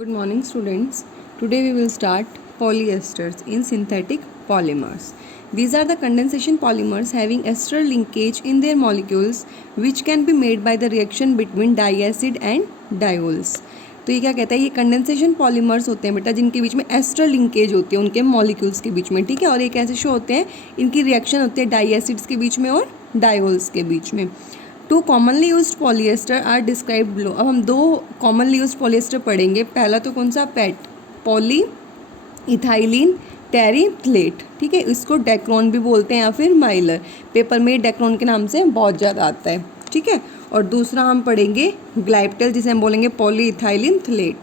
Good morning, students. Today we will start polyesters in synthetic polymers. These are the condensation polymers having ester linkage in their molecules, which can be made by the reaction between diacid and diols. तो ये क्या कहता है, ये condensation polymers होते हैं बेटा, जिनके बीच में एस्टर लिंकेज होती है उनके मॉलिक्यूल्स के बीच में, ठीक है। और ये कैसे शो होते हैं, इनकी रिएक्शन होती है डाइएसिड्स के बीच में और डायोल्स के बीच में। Two commonly used polyester are described below. अब हम दो कॉमनली यूज्ड पॉलीएस्टर पढ़ेंगे। पहला तो कौन सा, पैट, पॉली इथाइलिन टेरिफ्लेट, ठीक है। इसको डेक्रोन भी बोलते हैं या फिर माइलर। पेपर में डेक्रोन के नाम से बहुत ज़्यादा आता है, ठीक है। और दूसरा हम पढ़ेंगे ग्लाइप्टेल, जिसे हम बोलेंगे पॉली इथाइलिन थलेट,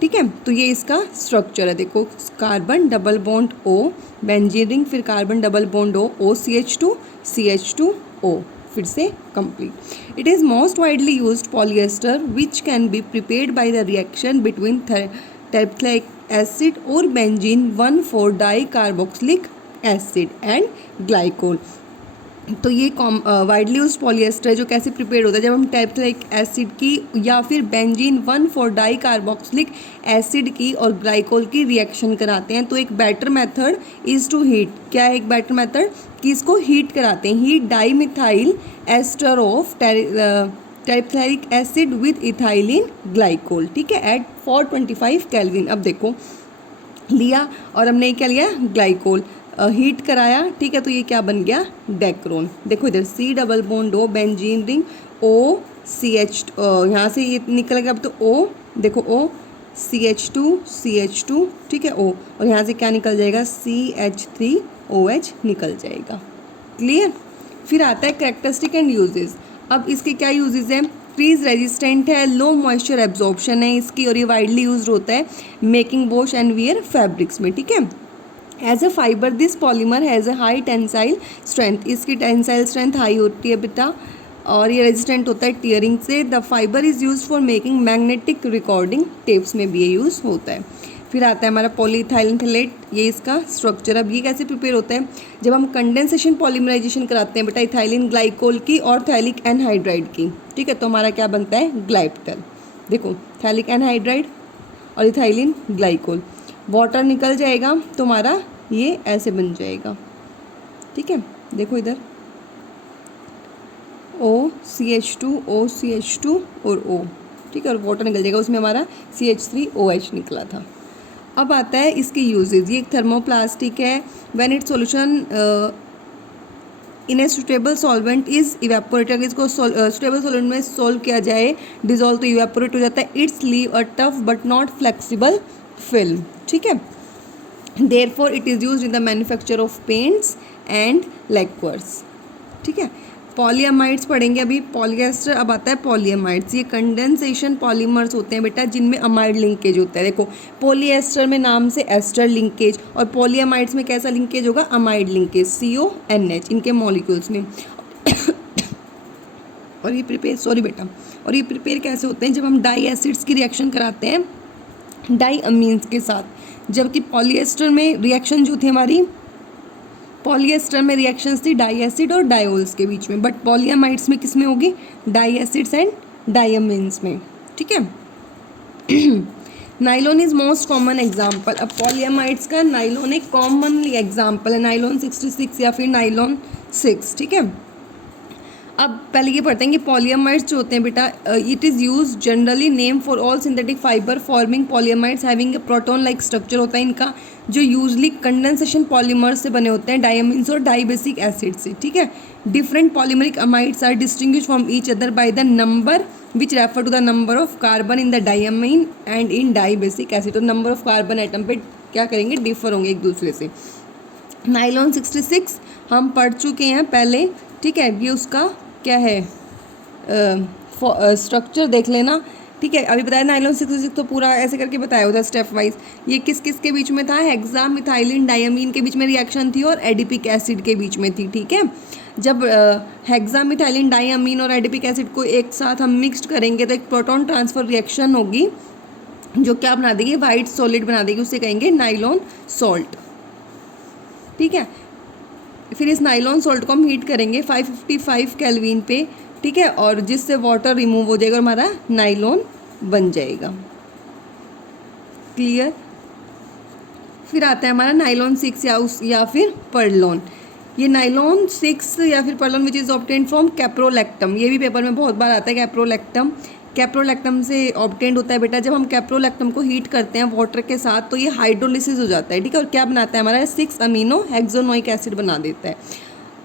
ठीक है। तो ये इसका स्ट्रक्चर है, देखो, carbon double bond O, benzene ring, फिर carbon double bond O CH2 CH2O, फिर से complete. It is most widely used polyester which can be prepared by the reaction between terephthalic acid और benzene 1,4 dicarboxylic acid and glycol. तो ये widely use polyester जो कैसे prepare होता है, जब हम टेरिफ्लैटिक एसिड की या फिर बेंजीन 1,4 डाई कार्बोक्सिलिक एसिड की और ग्लाइकोल की रिएक्शन कराते हैं। तो एक better method is to heat. क्या है एक बेटर मेथड, कि इसको हीट कराते हैं। Heat dimethyl ester of terephthalic acid with ethylene glycol, ठीक है, एट 425 केल्विन। अब देखो, लिया और हमने क्या लिया, ग्लाइकोल, हीट कराया, ठीक है। तो ये क्या बन गया, डेक्रोन। देखो इधर C double bond O, benzene ring O CH, यहाँ से ये निकल गया। अब तो O, देखो O CH2 ठीक है, O, और यहाँ से क्या निकल जाएगा, CH3OH निकल जाएगा। क्लियर। फिर आता है कैरेक्टरिस्टिक एंड यूजेस। अब इसके क्या यूजेस हैं, फ्रीज रेजिस्टेंट है, लो मॉइस्चर एब्जॉर्प्शन है इसकी, और ये वाइडली यूज होता है making wash and wear fabrics में, ठीक है। As a fibre this polymer has a high tensile strength, इसकी टेंसाइल स्ट्रेंथ हाई होती है बेटा, और ये रेजिस्टेंट होता है टीयरिंग से। The fibre is use for making magnetic recording tapes में भी ये यूज़ होता है। फिर आता है हमारा पॉलीइथाइलिन थलेट, ये इसका स्ट्रक्चर। अब ये कैसे प्रिपेयर होता है, जब हम कंडेंसेशन पॉलीमराइजेशन कराते हैं बेटा इथाइलिन ग्लाइकोल की और थैलिक एनहाइड्राइड की, ठीक है। तो हमारा क्या बनता है, ग्लाइप्टेल। देखो, थैलिक एनहाइड्राइड और इथाइलिन ग्लाइकोल, वाटर निकल जाएगा तो हमारा ये ऐसे बन जाएगा, ठीक है। देखो इधर OCH2 और O, ठीक है, और वाटर निकल जाएगा, उसमें हमारा CH3OH निकला था। अब आता है इसके यूजेज। ये एक थर्मोप्लास्टिक है। When it solution in a suitable solvent is evaporated, अगर इसको सुटेबल सॉल्वेंट में सोल्व किया जाए, डिजोल्व, तो इवेपोरेट हो जाता है। Its leave a tough but not flexible film, ठीक है। Therefore it is used in the manufacture of paints and lacquers, ठीक है। पॉलीएमाइड्स पढ़ेंगे अभी, पॉलीएस्टर। अब आता है पॉलीएमाइड्स। ये कंडेंसेशन पॉलीमर्स होते हैं बेटा, जिनमें अमाइड लिंकेज होता है। देखो, पॉलीएस्टर में नाम से एस्टर लिंकेज, और पॉलीएमाइड्स में कैसा लिंकेज होगा, अमाइड लिंकेज, CONH इनके मॉलिक्यूल्स में। और ये प्रिपेयर कैसे होते हैं, जब हम डाई एसिड्स की रिएक्शन कराते हैं डाई अमीन्स के साथ। जबकि पॉलीएस्टर में रिएक्शन जो थी हमारी, पॉलीएस्टर में रिएक्शंस थी डाई एसिड और डायोल्स के बीच में, बट पॉलीएमाइड्स में किस में होगी, डाई एसिड्स एंड डायमीन्स में, ठीक है। Nylon is most common example. अब पॉलीएमाइड्स का नाइलॉन एक कॉमनली एग्जाम्पल है, नाइलॉन 66 या फिर नाइलॉन 6, ठीक है। अब पहले ये पढ़ते हैं कि पॉलीएमाइड्स जो होते हैं बेटा, it is use generally name for all synthetic fibre forming polyamides having a proton like structure होता है इनका, जो यूजली कंडेंसेशन पॉलीमर्स से बने होते हैं, डायमीन्स और डाइबेसिक एसिड से, ठीक है। Different polymeric amides are distinguish from each other by the number which refer to the number of carbon in the diamine and in dibasic acid. तो नंबर ऑफ कार्बन एटम पे क्या करेंगे, differ होंगे एक दूसरे से। नाइलॉन 66 हम पढ़ चुके हैं पहले, ठीक है। ये उसका क्या है, स्ट्रक्चर देख लेना, ठीक है। अभी बताया नाइलॉन 66 तो पूरा ऐसे करके बताया होता है स्टेप वाइज। ये किस किस के बीच में था, हेक्सा मिथाइलिन डायमीन के बीच में रिएक्शन थी और एडिपिक एसिड के बीच में थी, ठीक है। जब हेक्सा मिथाइलिन डायमीन और एडिपिक एसिड को एक साथ हम मिक्सड करेंगे तो एक प्रोटॉन ट्रांसफर रिएक्शन होगी, जो क्या बना देगी, वाइट सॉलिड बना देगी, उसे कहेंगे नाइलॉन सॉल्ट, ठीक है। फिर इस नाइलॉन सॉल्ट को हम हीट करेंगे 555 केल्विन पे, ठीक है, और जिससे वाटर रिमूव हो जाएगा और हमारा नाइलॉन बन जाएगा। क्लियर। फिर आता है हमारा नाइलॉन 6 या फिर पर्लोन। ये नाइलॉन 6 या फिर perlon which is obtained from caprolactam, ये भी पेपर में बहुत बार आता है। कैप्रोलैक्टम, कैप्रोलैक्टम से ऑब्टेन्ड होता है बेटा। जब हम कैप्रोलैक्टम को हीट करते हैं वाटर के साथ तो ये हाइड्रोलिसिस हो जाता है, ठीक है। और क्या बनाता है हमारा 6 अमीनो हेक्सोनोइक एसिड बना देता है।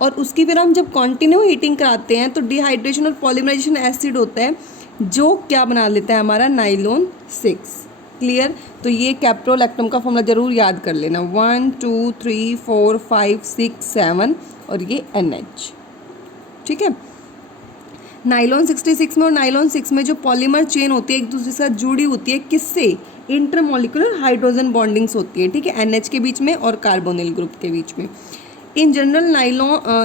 और उसकी फिर हम जब कंटिन्यू हीटिंग कराते हैं तो डिहाइड्रेशन और पॉलीमराइजेशन एसिड होता है जो क्या बना लेता है हमारा नाइलॉन 6। क्लियर। तो ये कैप्रोलैक्टम का फॉर्मूला जरूर याद कर लेना, 1 2 3 4 5 6 7 और ये NH, ठीक है। नाइलॉन 66 में और नाइलॉन 6 में जो पॉलीमर चेन होती है एक दूसरे के साथ जुड़ी होती है, किससे? इंटरमोलिकुलर हाइड्रोजन बॉन्डिंग्स होती है, ठीक है, NH के बीच में और कार्बोनिल ग्रुप के बीच में। In general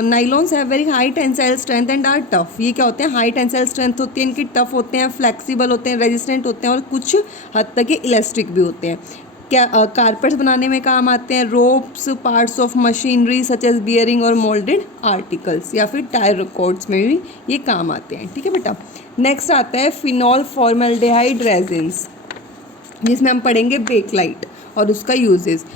nylons have very high tensile strength and are tough. ये क्या होते हैं? हाई टेंसाइल स्ट्रेंथ होती है इनकी, टफ होते हैं, फ्लेक्सिबल होते हैं, रेजिस्टेंट होते हैं और कुछ हद तक ये इलास्टिक भी होते हैं। क्या कारपेट्स बनाने में काम आते हैं, ropes, parts of machinery such as bearing और मोल्डेड आर्टिकल्स, या फिर टायर रिकॉर्ड्स में भी ये काम आते हैं, ठीक है बेटा। नेक्स्ट आता है फिनॉल फॉर्मल्डिहाइड रेजिन्स, जिसमें हम पढ़ेंगे बेकलाइट और उसका uses.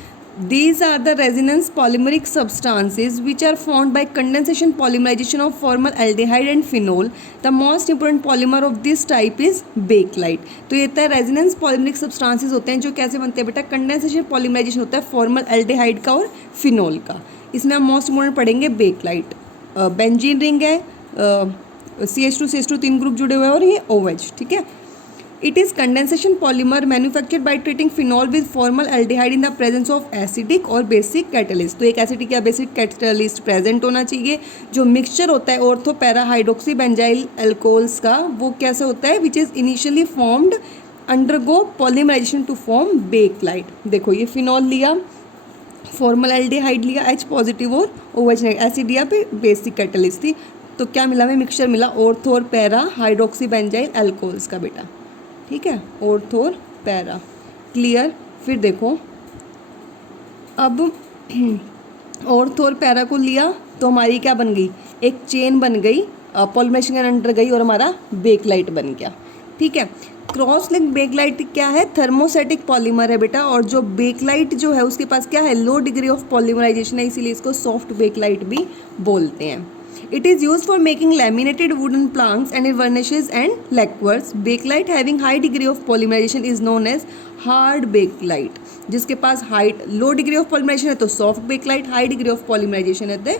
These are the resonance polymeric substances which are formed by condensation polymerization of formaldehyde and phenol. The most important polymer of this type is bakelite. तो ये था रेजोनेंस पॉलीमरिक सब्सटेंसेस होते हैं जो कैसे बनते हैं बेटा? कंडेंसेशन पॉलीमराइजेशन होता है फॉर्मल्डेहाइड का और फिनोल का। इसमें हम मोस्ट इम्पोर्टेंट पढ़ेंगे बेकलाइट। बेंजीन रिंग है, CH2 3 ग्रुप जुड़े हुए हैं और ये OH, ठीक है। It is condensation polymer manufactured by treating phenol with formaldehyde in the presence of acidic और basic catalyst। तो एक एसिडिक या बेसिक कैटलिस्ट प्रेजेंट होना चाहिए। जो मिक्सचर होता है ortho para hydroxy benzyl alcohols का, वो कैसे होता है? Which is initially formed undergo polymerisation to form bakelite. देखो ये फिनॉल लिया, फॉर्मल्डेहाइड लिया H पॉजिटिव और OH नेगेटिव, एसिड लिया पे बेसिक कैटलिस्ट थी, तो क्या मिला हमें? मिक्सचर मिला ऑर्थो और पैरा हाइड्रोक्सी बेंजाइल एल्कोहल्स का बेटा, ठीक है, ऑर्थो और पैरा। क्लियर। फिर देखो अब ऑर्थो और पैरा को लिया तो हमारी क्या बन गई? एक चेन बन गई, पॉलीमराइजेशन के अंडर गई और हमारा बेकलाइट बन गया, ठीक है। क्रॉस लिंक बेकलाइट क्या है? थर्मोसेटिक पॉलीमर है बेटा। और जो बेकलाइट जो है उसके पास क्या है? लो डिग्री ऑफ पॉलीमराइजेशन है, इसीलिए इसको सॉफ्ट बेकलाइट भी बोलते हैं। It is used for making laminated wooden planks and in varnishes and lacquers. Bakelite having high degree of polymerization is known as hard bakelite. जिसके पास लो डिग्री ऑफ पॉलीमराइजेशन है तो soft bakelite, high degree of polymerisation है तो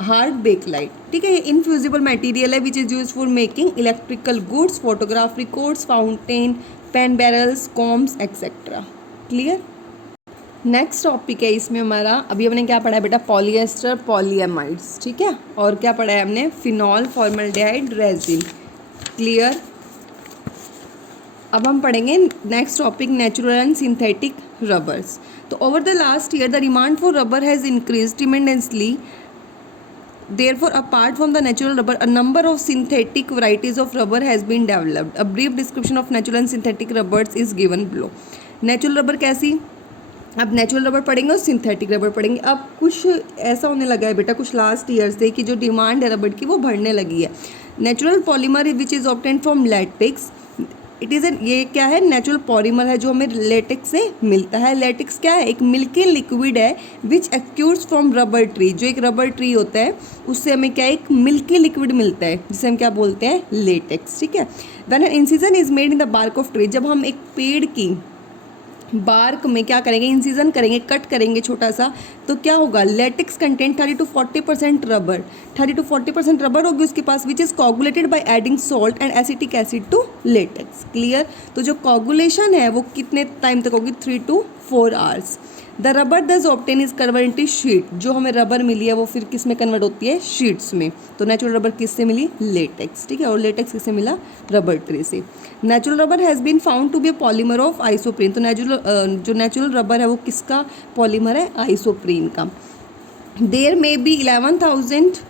hard Bakelite, ठीक है। ये infusible material है which is use for making electrical goods, photograph records, fountain, pen barrels, combs etcetera. Clear. Next topic है इसमें हमारा, अभी हमने क्या पढ़ा है बेटा? पॉलीएस्टर पॉलीएमाइड्स, ठीक है। और क्या पढ़ा है हमने? Phenol formaldehyde resin. क्लियर। अब हम पढ़ेंगे next topic, natural and synthetic rubbers. तो over the last year the demand for rubber has increase tremendously. Therefore, apart from the natural rubber, a number of synthetic varieties of rubber has been developed. A brief description of natural and synthetic rubbers is given below. Natural rubber कैसी? अब natural rubber पढ़ेंगे और synthetic rubber पढ़ेंगे। अब कुछ ऐसा होने लगा है बेटा कुछ लास्ट ईयर से कि जो डिमांड है रबर की वो बढ़ने लगी है। Natural polymer which is obtained from latex, it is ये क्या है? नेचुरल पॉलीमर है जो हमें लेटेक्स से मिलता है। लेटेक्स क्या है? एक मिल्की लिक्विड है विच एक्यूर्स फ्रॉम रबर ट्री। जो एक रबर ट्री होता है उससे हमें क्या, एक मिल्की लिक्विड मिलता है जिसे हम क्या बोलते हैं? लेटेक्स, ठीक है। When an incision is made in the bark of tree, जब हम एक पेड़ की बार्क में क्या करेंगे? इंसिजन करेंगे, कट करेंगे छोटा सा, तो क्या होगा? Latex content 30 to 40% rubber, 30 to 40% rubber होगी उसके पास, which is coagulated by adding salt and acetic acid to latex. Clear. तो जो कोगुलेशन है वो कितने टाइम तक होगी? 3 to 4 hours। द रबर दस obtain is convert into sheet. जो हमें रबर मिली है वो फिर किस में कन्वर्ट होती है? शीट्स में। तो नेचुरल रबर किससे मिली? लेटेक्स, ठीक है। और लेटेक्स किससे मिला? रबर ट्री से। Natural rubber has been found to be a polymer of isoprene. तो जो नेचुरल रबर है वो किसका पॉलीमर है? आइसोप्रीन का। There may be 11,000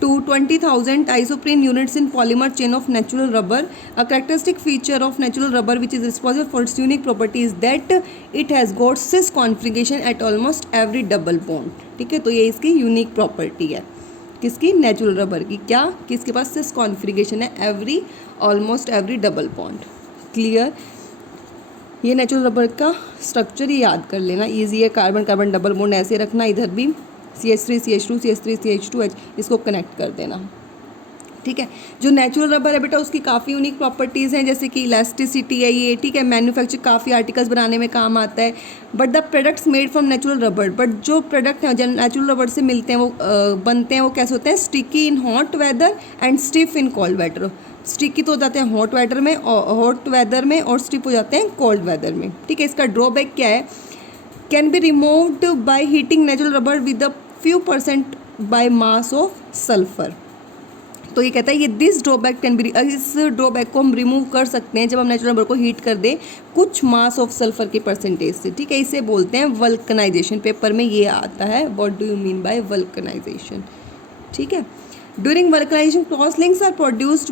to 20,000 isoprene units in polymer chain of natural rubber. A characteristic feature of natural rubber which is responsible for its unique property is that it has got cis configuration at almost every double bond, ठीक है। तो ये इसकी unique property है किसकी? Natural rubber की। क्या? कि इसके पास सिस कॉन्फ़िगरेशन है almost every double bond. Clear. ये नेचुरल रबर का स्ट्रक्चर ही याद कर लेना, ईजी है। कार्बन कार्बन डबल बॉन्ड ऐसे रखना, इधर भी CH3 CH2 CH3 CH2H, इसको कनेक्ट कर देना, ठीक है। जो नेचुरल रबर है बेटा उसकी काफ़ी यूनिक प्रॉपर्टीज़ हैं, जैसे कि इलास्टिसिटी है ये, ठीक है। मैन्युफैक्चर काफ़ी आर्टिकल्स बनाने में काम आता है। But the products made from natural rubber, but जो प्रोडक्ट हैं जो नेचुरल रबर से मिलते हैं वो बनते हैं, वो कैसे होते हैं, sticky in hot weather and stiff in cold weather. Sticky तो हो जाते हैं हॉट वेदर में और स्टिफ हो जाते हैं कोल्ड वेदर में, ठीक है। इसका ड्रॉबैक क्या है, can be removed by heating natural rubber with a few % by mass of sulphur. तो ये कहता है ये दिस ड्रॉबैक कैन बी, इस ड्रॉबैक को हम रिमूव कर सकते हैं जब हम नेचुरल रबर को हीट कर दें कुछ मास ऑफ सल्फर के परसेंटेज से, ठीक है। इसे बोलते हैं वल्कनाइजेशन। पेपर में ये आता है, what do you mean by vulcanisation, ठीक है। During vulcanisation cross links are produced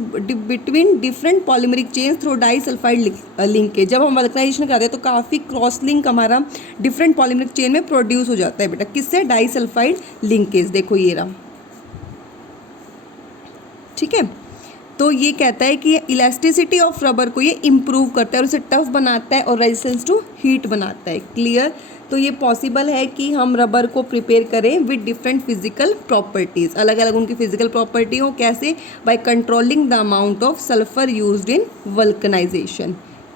between different polymeric chains through disulphide linkage. जब हम वल्कनाइजेशन करते हैं तो काफ़ी क्रॉस लिंक हमारा डिफरेंट पॉलीमरिक चेन में प्रोड्यूस हो जाता है बेटा, किससे, डाइसल्फाइड लिंकेज। देखो ये रहा, ठीक है। तो ये कहता है कि इलास्टिसिटी ऑफ रबर को ये इम्प्रूव करता है और उसे टफ बनाता है और रेजिस्टेंस टू हीट बनाता है, क्लियर। तो ये पॉसिबल है कि हम रबर को प्रिपेयर करें विद डिफरेंट फिजिकल प्रॉपर्टीज़, अलग अलग उनकी फिजिकल प्रॉपर्टी हो, कैसे, by controlling the amount of sulphur used in vulcanisation,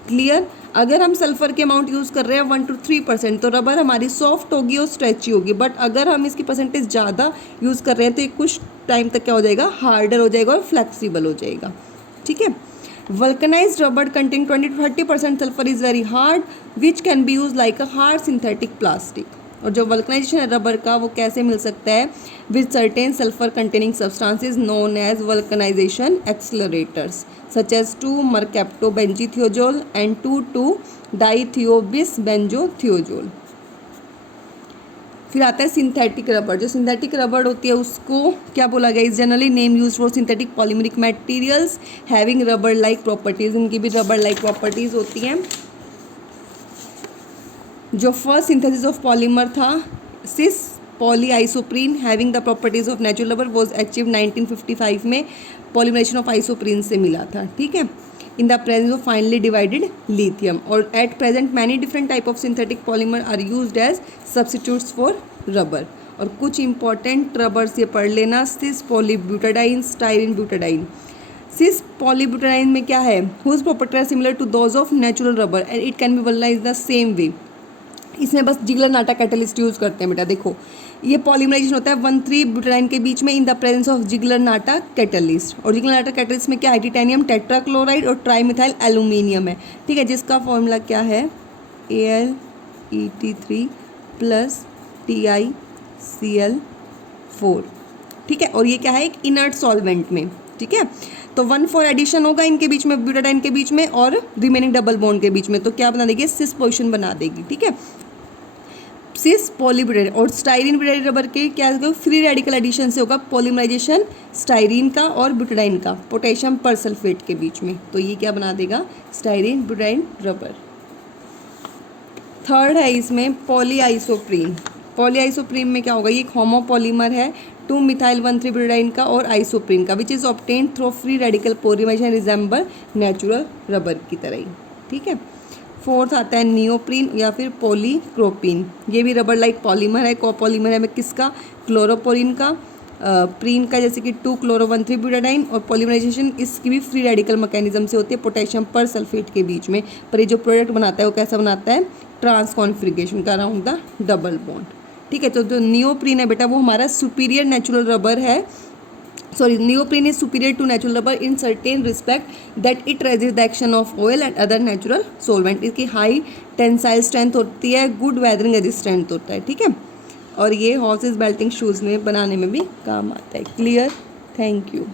clear. अगर हम सल्फर के अमाउंट यूज़ कर रहे हैं 1 to 3% तो रबर हमारी सॉफ्ट होगी और स्ट्रेची होगी, बट अगर हम इसकी परसेंटेज ज़्यादा यूज़ कर रहे हैं तो ये कुछ टाइम तक क्या हो जाएगा, हार्डर हो जाएगा और फ्लेक्सिबल हो जाएगा, ठीक है। Vulcanised rubber contain 20 to 30% sulphur is very hard which can B use like a hard synthetic plastic. और जो वल्कनाइजेशन है रबर का वो कैसे मिल सकता है, with certain sulphur containing substances known as vulcanisation accelerators such as 2-mercaptobenzithiazole and 2,2-dithiobisbenzothiazole। फिर आता है सिंथेटिक रबर। जो सिंथेटिक रबर होती है उसको क्या बोला गया, is generally name use for synthetic polymeric materials having rubber like properties. इनकी भी रबर लाइक प्रॉपर्टीज होती हैं। जो फर्स्ट सिंथेसिस ऑफ पॉलीमर था cis polyisoprene having the properties of natural rubber was achieve 1955 में, पॉलीमराइजेशन ऑफ आइसोप्रीन से मिला था, ठीक है, in the presence of finally divided lithium. और at present many different type of synthetic polymer are used as substitutes for rubber. और कुछ important rubbers ये पढ़ लेना, cis polybutadiene, styrene butadiene. Cis polybutadiene में क्या है, whose property are similar to those of natural rubber and it can be vulcanized the same way. इसमें बस जिगलर-नाटा कैटलिस्ट यूज़ करते हैं बेटा। देखो ये पॉलीमराइजेशन होता है 1,3-ब्यूटाडाइन के बीच में in the presence of Ziegler Natta catalyst. और जिगलर-नाटा कैटलिस्ट में क्या है, टाइटेनियम टेट्राक्लोराइड और ट्राईमिथाइल एल्यूमिनियम है, ठीक है, जिसका फॉर्मूला क्या है, AlEt3 + TiCl4, ठीक है। और ये क्या है, एक इनर्ट सॉल्वेंट में, ठीक है। तो 1,4 एडिशन होगा इनके बीच में, ब्यूटाडाइन के बीच में और रिमेनिंग डबल बॉन्ड के बीच में, तो क्या बना देगी, सिस पोजिशन बना देगी, ठीक है। सिस पॉलीब्यूटाडाइन। और स्टाइरिन ब्यूटाडाइन रबर के क्या होगा, फ्री रेडिकल एडिशन से होगा पॉलीमराइजेशन स्टाइरिन का और ब्यूटाडाइन का पोटेशियम परसल्फेट के बीच में, तो ये क्या बना देगा, स्टाइरिन ब्यूटाडाइन रबर। थर्ड है इसमें पॉलीआइसोप्रीन। पॉलीआइसोप्रीन में क्या होगा, ये एक होमोपॉलीमर है 2-methyl-1,3-butadiene का और आइसोप्रीन का, which is obtain through free radical polymerisation resemble natural rubber की तरह ही, ठीक है। फोर्थ आता है नियोप्रीन या फिर पॉलीक्रोपीन। ये भी रबर लाइक पॉलीमर है, कोपॉलीमर है में किसका, क्लोरोपोरिन का, प्रीन का, जैसे कि 2-chloro-1,3-butadiene। और पॉलीमराइजेशन इसकी भी फ्री रेडिकल मैकेनिज्म से होती है पोटेशियम पर सल्फेट के बीच में। पर ये जो प्रोडक्ट बनाता है वो कैसा बनाता है, ट्रांस कॉन्फिगरेशन का अराउंड द डबल बॉन्ड, ठीक है। तो जो नियोप्रीन है बेटा वो हमारा सुपीरियर नेचुरल रबर है, sorry, neoprene is superior to natural rubber in certain respect that it resists the action of oil and other natural solvent। इसकी हाई टेंसाइल स्ट्रेंथ होती है, गुड वेदरिंग रेजिस्टेंट होता है, ठीक है। और ये हॉर्सेस बेल्टिंग शूज़ में बनाने में भी काम आता है, क्लियर, थैंक यू।